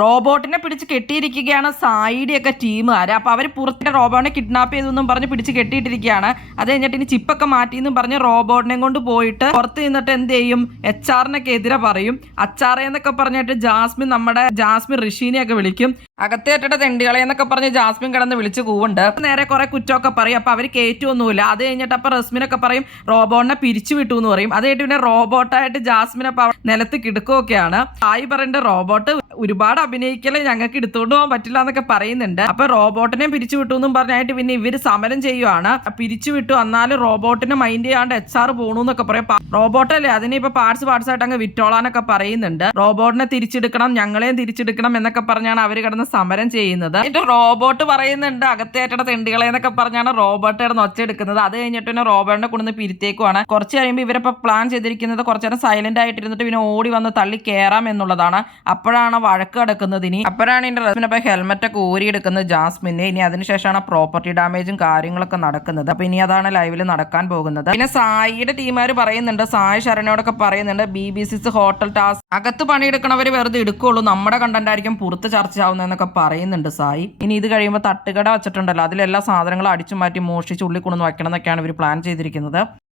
റോബോട്ടിനെ പിടിച്ച് കെട്ടിയിരിക്കുകയാണ് സായിയുടെയൊക്കെ ടീമുകാർ. അപ്പോൾ അവർ പുറത്തെ റോബോട്ടിനെ കിഡ്നാപ്പ് ചെയ്തെന്നും പറഞ്ഞ് പിടിച്ച് കെട്ടിയിട്ടിരിക്കുകയാണ്. അത് കഴിഞ്ഞിട്ട് ഇനി ചിപ്പൊക്കെ മാറ്റിയെന്നും പറഞ്ഞ് റോബോട്ടിനെ കൊണ്ട് പോയിട്ട് പുറത്ത് നിന്നിട്ട് എന്ത് ചെയ്യും, HR-നൊക്കെ എതിരെ പറയും. അച്ചാറേ എന്നൊക്കെ പറഞ്ഞിട്ട് ജാസ്മിൻ ഋഷീനെയൊക്കെ വിളിക്കും. അകത്തേറ്റിട്ട് തെണ്ടികളെ എന്നൊക്കെ പറഞ്ഞ് ജാസ്മിൻ കിടന്ന് വിളിച്ച് കൂവുണ്ട്. നേരെ കുറെ കുറ്റമൊക്കെ പറയും. അപ്പോൾ അവർ കയറ്റൊന്നുമില്ല. അത് കഴിഞ്ഞിട്ട് അപ്പോൾ റസ്മിനൊക്കെ പറയും റോബോട്ടിനെ പിരിച്ചു വിട്ടു എന്ന് പറയും. അത് കഴിഞ്ഞിട്ട് പിന്നെ റോബോട്ടായിട്ട് ജാസ്മിൻ അപ്പോൾ നിലത്ത് കിടക്കുകയൊക്കെയാണ്. സായി പറയേണ്ട റോബോട്ട് ഒരുപാട് അഭിനയിക്കല്, ഞങ്ങൾക്ക് എടുത്തുകൊണ്ട് പോകാൻ പറ്റില്ല എന്നൊക്കെ പറയുന്നുണ്ട്. അപ്പൊ റോബോട്ടിനെ പിരിച്ചു വിട്ടു എന്നും പറഞ്ഞായിട്ട് പിന്നെ ഇവര് സമരം ചെയ്യുവാണ്. പിരിച്ചു വിട്ടു എന്നാലും റോബോട്ടിനെ മൈൻഡ് ചെയ്യാണ്ട് HR പോണു എന്നൊക്കെ പറയും. റോബോട്ടല്ലേ അതിനെ ഇപ്പൊ പാർട്സ് ആയിട്ട് അങ്ങ് വിറ്റോളാനൊക്കെ പറയുന്നുണ്ട്. റോബോട്ടിനെ തിരിച്ചെടുക്കണം, ഞങ്ങളെയും തിരിച്ചെടുക്കണം എന്നൊക്കെ പറഞ്ഞാണ് അവർ കിടന്ന് സമരം ചെയ്യുന്നത്. എന്നിട്ട് റോബോട്ട് പറയുന്നുണ്ട് അകത്തേറ്റ തെണ്ടികളെ എന്നൊക്കെ പറഞ്ഞാണ് റോബോട്ട് കിടന്ന് ഒച്ചെടുക്കുന്നത്. അത് കഴിഞ്ഞിട്ട് പിന്നെ റോബോട്ടിനെ കൊണ്ടുവന്ന് പിരിത്തേക്കുവാണ്. കുറച്ച് കഴിയുമ്പോൾ ഇവരിപ്പോ പ്ലാൻ ചെയ്തിരിക്കുന്നത് കുറച്ചു നേരം സൈലന്റ് ആയിട്ടിരുന്നിട്ട് പിന്നെ ഓടി വന്ന് തള്ളി കയറാം എന്നുള്ളതാണ്. അപ്പോഴാണ് വഴക്ക് കിടക്കുന്നത്. ഇനി അപ്പോഴാണ് ഇതിന്റെ റസ്മിനൊപ്പം ഹെൽമെറ്റ് ഒക്കെ ഊരിയെടുക്കുന്നത് ജാസ്മിന്. ഇനി അതിനുശേഷമാണ് പ്രോപ്പർട്ടി ഡാമേജും കാര്യങ്ങളൊക്കെ നടക്കുന്നത്. അപ്പൊ ഇനി അതാണ് ലൈവിൽ നടക്കാൻ പോകുന്നത്. പിന്നെ സായിയുടെ ടീമുകാർ പറയുന്നുണ്ട്, സായി ശരണയോടൊക്കെ പറയുന്നുണ്ട് BBC ഹോട്ടൽ ടാസ്ക് അകത്ത് പണിയെടുക്കണവർ വെറുതെ എടുക്കുള്ളൂ, നമ്മുടെ കണ്ടന്റ് ആയിരിക്കും പുറത്ത് ചർച്ച ആവുന്നതെന്നൊക്കെ പറയുന്നുണ്ട് സായി. ഇനി ഇത് കഴിയുമ്പോൾ തട്ടുകട വെച്ചിട്ടുണ്ടല്ലോ, അതിലെല്ലാ സാധനങ്ങളും അടിച്ചു മാറ്റി മോഷിച്ച് ഉള്ളിൽ കൊണ്ടുവന്ന് വയ്ക്കണം എന്നൊക്കെയാണ് ഇവർ പ്ലാൻ ചെയ്തിരിക്കുന്നത്.